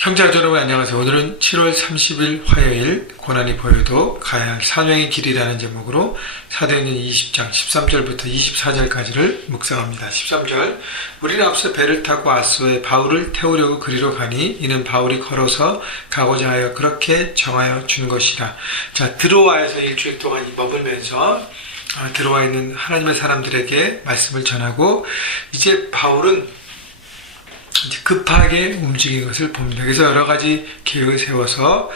형제자 여러분 안녕하세요. 오늘은 7월 30일 화요일 고난이 보여도 가야 할 사명의 길이라는 제목으로 사도행전 20장 13절부터 24절까지를 묵상합니다. 13절 우리는 앞서 배를 타고 아소에 바울을 태우려고 그리로 가니 이는 바울이 걸어서 가고자 하여 그렇게 정하여 준 것이라. 자, 드로아에서 일주일 동안 머물면서 들어와 있는 하나님의 사람들에게 말씀을 전하고 이제 바울은 급하게 움직인 것을 봅니다. 그래서 여러 가지 계획을 세워서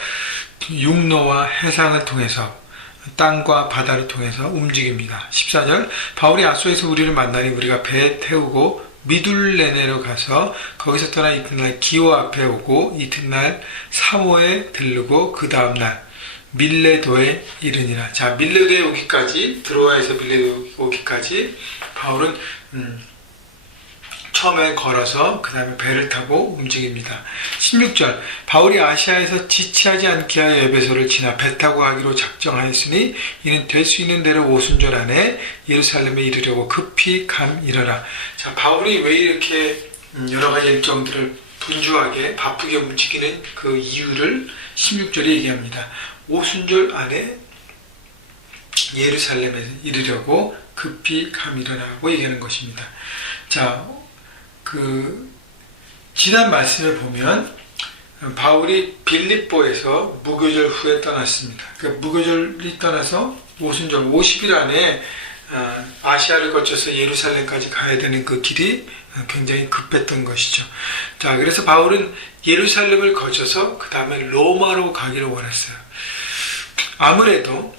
육로와 해상을 통해서 땅과 바다를 통해서 움직입니다. 14절 바울이 아소에서 우리를 만나니 우리가 배에 태우고 미둘레네로 가서 거기서 떠나 이튿날 기호 앞에 오고 이튿날 사모에 들르고 그 다음날 밀레도에 이르니라. 자, 밀레도에 오기까지 드로아에서 밀레도에 오기까지 바울은 처음에 걸어서 그 다음에 배를 타고 움직입니다. 16절 바울이 아시아에서 지체하지 않게 하여 에베소를 지나 배 타고 가기로 작정하였으니 이는 될 수 있는 대로 오순절 안에 예루살렘에 이르려고 급히 감이러라. 자, 바울이 왜 이렇게 여러 가지 일정들을 분주하게 바쁘게 움직이는 그 이유를 16절에 얘기합니다. 오순절 안에 예루살렘에 이르려고 급히 감이러라고 얘기하는 것입니다. 자, 지난 말씀을 보면 바울이 빌립보에서 무교절 후에 떠났습니다. 무교절이 떠나서 오순절 50일 안에 아시아를 거쳐서 예루살렘까지 가야 되는 그 길이 굉장히 급했던 것이죠. 자, 그래서 바울은 예루살렘을 거쳐서 그 다음에 로마로 가기를 원했어요. 아무래도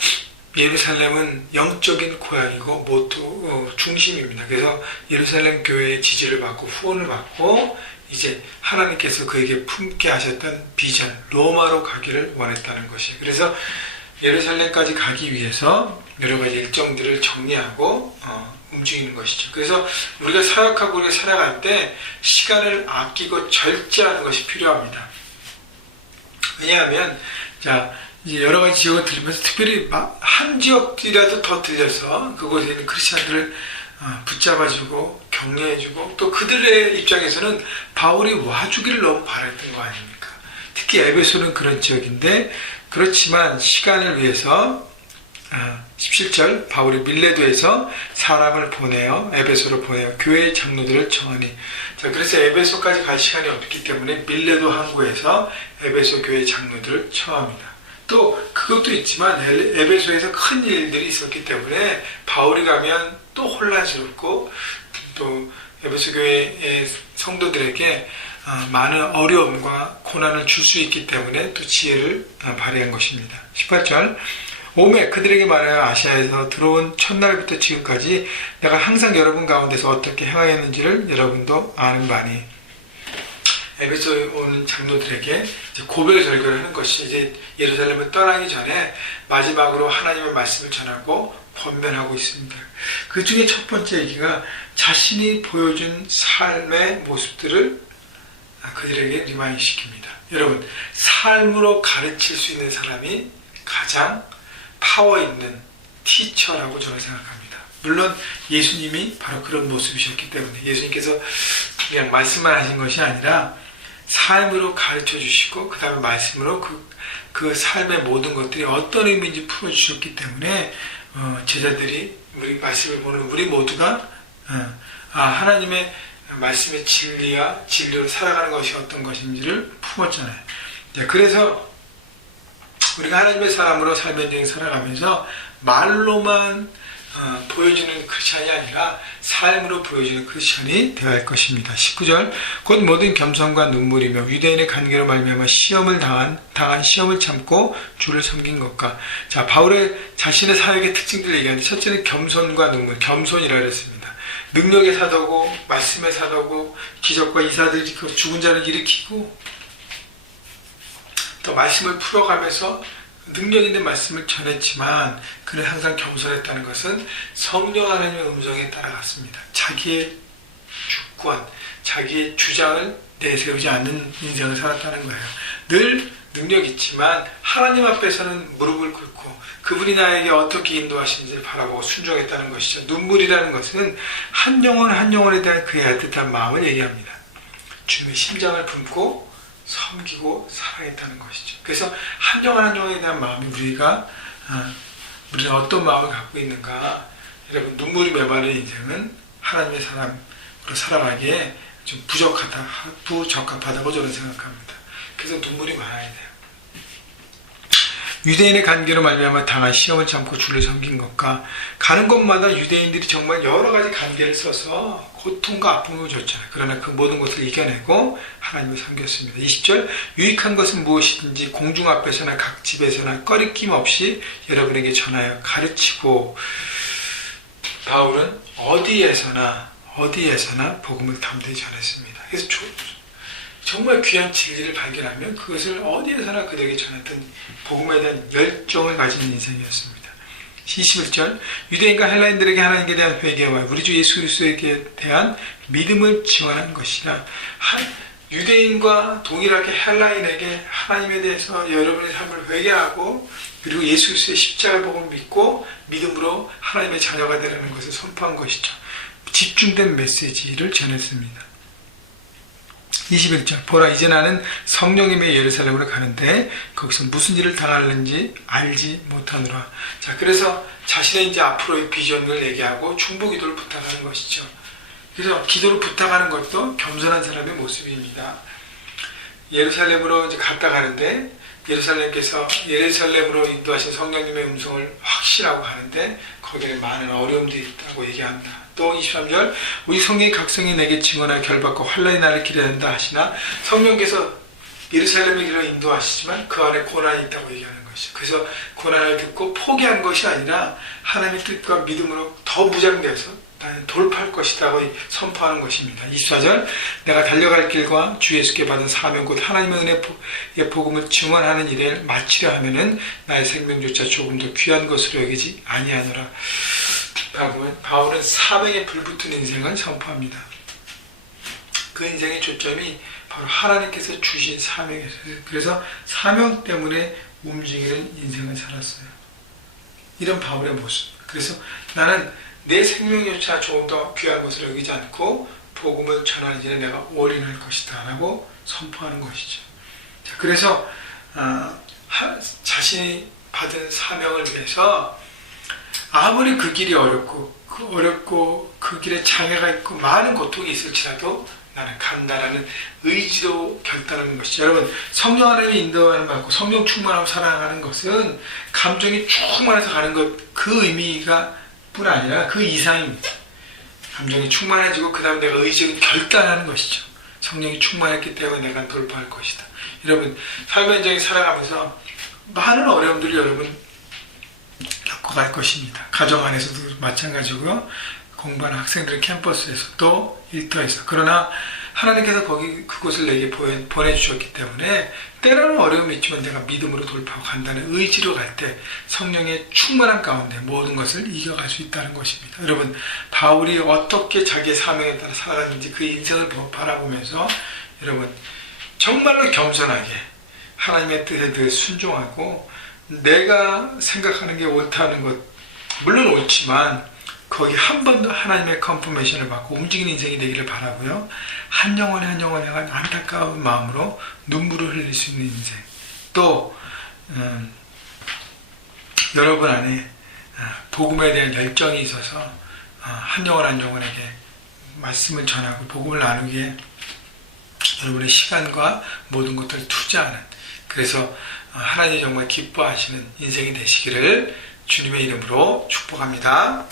예루살렘은 영적인 고향이고 모토 중심입니다. 그래서 예루살렘 교회의 지지를 받고 후원을 받고 이제 하나님께서 그에게 품게 하셨던 비전 로마로 가기를 원했다는 것이에요. 그래서 예루살렘까지 가기 위해서 여러 가지 일정들을 정리하고 움직이는 것이죠. 그래서 우리가 사역하고 우리가 살아갈 때 시간을 아끼고 절제하는 것이 필요합니다. 왜냐하면 이제 여러 가지 지역을 들리면서 특별히 한 지역이라도 더 들려서 그곳에 있는 크리스찬들을 붙잡아주고 격려해주고 또 그들의 입장에서는 바울이 와주기를 너무 바랬던 거 아닙니까? 특히 에베소는 그런 지역인데 그렇지만 시간을 위해서 17절 바울이 밀레도에서 사람을 보내어 에베소로 보내어 교회의 장로들을 청하니. 자, 그래서 에베소까지 갈 시간이 없기 때문에 밀레도 항구에서 에베소 교회의 장로들을 청합니다. 또 그것도 있지만 에베소에서 큰 일들이 있었기 때문에 바울이 가면 또 혼란스럽고 또 에베소 교회의 성도들에게 많은 어려움과 고난을 줄 수 있기 때문에 또 지혜를 발휘한 것입니다. 18절 오매 그들에게 말하여 아시아에서 들어온 첫날부터 지금까지 내가 항상 여러분 가운데서 어떻게 행하였는지를 여러분도 아는 바니. 에베소에 오는 장로들에게 이제 고별 설교를 하는 것이 이제 예루살렘을 떠나기 전에 마지막으로 하나님의 말씀을 전하고 권면하고 있습니다. 그 중에 첫 번째 얘기가 자신이 보여준 삶의 모습들을 그들에게 리마인드 시킵니다. 여러분, 삶으로 가르칠 수 있는 사람이 가장 파워 있는 티처라고 저는 생각합니다. 물론 예수님이 바로 그런 모습이셨기 때문에 예수님께서 그냥 말씀만 하신 것이 아니라 삶으로 가르쳐 주시고 그 다음에 말씀으로 그 삶의 모든 것들이 어떤 의미인지 풀어주셨기 때문에 제자들이 우리 말씀을 보는 우리 모두가 하나님의 말씀의 진리와 진리로 살아가는 것이 어떤 것인지를 품었잖아요. 그래서 우리가 하나님의 사람으로 삶의 인생 살아가면서 말로만 보여주는 크리스찬이 아니라 삶으로 보여주는 크리스찬이 되어야 할 것입니다. 19절 곧 모든 겸손과 눈물이며 유대인의 관계로 말미암아 시험을 당한 시험을 참고 주를 섬긴 것과. 자, 바울의 자신의 사역의 특징들을 얘기하는데 첫째는 겸손과 눈물, 겸손이라 그랬습니다. 능력의 사도고 말씀의 사도고 기적과 이사들을 일으키고 죽은 자를 일으키고 또 말씀을 풀어가면서 능력 있는 말씀을 전했지만 그는 항상 겸손했다는 것은 성령 하나님의 음성에 따라갔습니다. 자기의 주권, 자기의 주장을 내세우지 않는 인생을 살았다는 거예요. 늘 능력 있지만 하나님 앞에서는 무릎을 꿇고 그분이 나에게 어떻게 인도하시는지를 바라보고 순종했다는 것이죠. 눈물이라는 것은 한 영혼 한 영혼에 대한 그의 애틋한 마음을 얘기합니다. 주님의 심장을 품고 섬기고 사랑했다는 것이죠. 그래서 한 영혼 한 영혼에 대한 마음이 우리는 어떤 마음을 갖고 있는가. 여러분, 눈물이 메마른 인생은 하나님의 사람으로 살아가기에 좀 부적합하다고 저는 생각합니다. 그래서 눈물이 많아야 돼요. 유대인의 간계로 말미암아 당한 시험을 참고 주를 섬긴 것과 가는 곳마다 유대인들이 정말 여러 가지 간계를 써서 고통과 아픔을 줬잖아요. 그러나 그 모든 것을 이겨내고 하나님을 섬겼습니다. 20절, 유익한 것은 무엇이든지 공중 앞에서나 각 집에서나 꺼리낌 없이 여러분에게 전하여 가르치고, 바울은 어디에서나 복음을 담대히 전했습니다. 그래서 정말 귀한 진리를 발견하면 그것을 어디에서나 그들에게 전했던 복음에 대한 열정을 가진 인생이었습니다. 21절, 유대인과 헬라인들에게 하나님께 대한 회개와 우리 주 예수 그리스도에 대한 믿음을 지원한 것이라. 유대인과 동일하게 헬라인에게 하나님에 대해서 여러분의 삶을 회개하고 그리고 예수 그리스도의 십자가 복음을 믿고 믿음으로 하나님의 자녀가 되라는 것을 선포한 것이죠. 집중된 메시지를 전했습니다. 21절, 보라 이제 나는 성령님의 예루살렘으로 가는데 거기서 무슨 일을 당하는지 알지 못하노라. 자, 그래서 자신의 이제 앞으로의 비전을 얘기하고 중보기도를 부탁하는 것이죠. 그래서 기도를 부탁하는 것도 겸손한 사람의 모습입니다. 예루살렘으로 이제 갔다 가는데 예루살렘으로 인도하신 성령님의 음성을 확신하고 가는데 거기에는 많은 어려움들이 있다고 얘기합니다. 또 23절, 우리 성령의 각성이 내게 증언하여 결박과 환난의 날을 기다린다 하시나 성령께서 예루살렘의 길로 인도하시지만 그 안에 고난이 있다고 얘기하는 것이죠. 그래서 고난을 듣고 포기한 것이 아니라 하나님의 뜻과 믿음으로 더 무장되어서 나는 돌파할 것이라고 선포하는 것입니다. 24절, 내가 달려갈 길과 주 예수께 받은 사명 곧 하나님의 은혜의 복음을 증언하는 일을 마치려 하면은 나의 생명조차 조금 더 귀한 것으로 여기지 아니하노라. 바울은 사명에 불붙은 인생을 선포합니다. 그 인생의 초점이 바로 하나님께서 주신 사명이었어요. 그래서 사명 때문에 움직이는 인생을 살았어요. 이런 바울의 모습. 그래서 나는 내 생명조차 조금 더 귀한 것으로 여기지 않고 복음을 전하는 일에 내가 올인할 것이다 라고 선포하는 것이죠. 자, 그래서 자신이 받은 사명을 위해서 아무리 그 길이 어렵고 그 길에 장애가 있고 많은 고통이 있을지라도 나는 간다라는 의지로 결단하는 것이죠. 여러분, 성령 하나님의 인도하는 받고 성령 충만하고 사랑하는 것은 감정이 충만해서 가는 것, 그 의미가 뿐 아니라 그 이상입니다. 감정이 충만해지고 그 다음에 내가 의지적인 결단하는 것이죠. 성령이 충만했기 때문에 내가 돌파할 것이다. 여러분, 삶의 현장에 살아가면서 많은 어려움들이 여러분 겪어갈 것입니다. 가정 안에서도 마찬가지고요. 공부하는 학생들 캠퍼스에서 또 일터에서. 그러나 하나님께서 그곳을 내게 보내주셨기 때문에 때로는 어려움이 있지만 내가 믿음으로 돌파하고 간다는 의지로 갈 때 성령의 충만한 가운데 모든 것을 이겨갈 수 있다는 것입니다. 여러분, 바울이 어떻게 자기의 사명에 따라 살아갔는지 그 인생을 바라보면서 여러분 정말로 겸손하게 하나님의 뜻에 늘 순종하고 내가 생각하는 게 옳다는 것 물론 옳지만 거기 한 번 더 하나님의 컨퍼메이션을 받고 움직이는 인생이 되기를 바라고요. 한 영혼에 안타까운 마음으로 눈물을 흘릴 수 있는 인생. 또 여러분 안에 복음에 대한 열정이 있어서 한 영혼 한 영혼에게 말씀을 전하고 복음을 나누기에 여러분의 시간과 모든 것들을 투자하는, 그래서 하나님이 정말 기뻐하시는 인생이 되시기를 주님의 이름으로 축복합니다.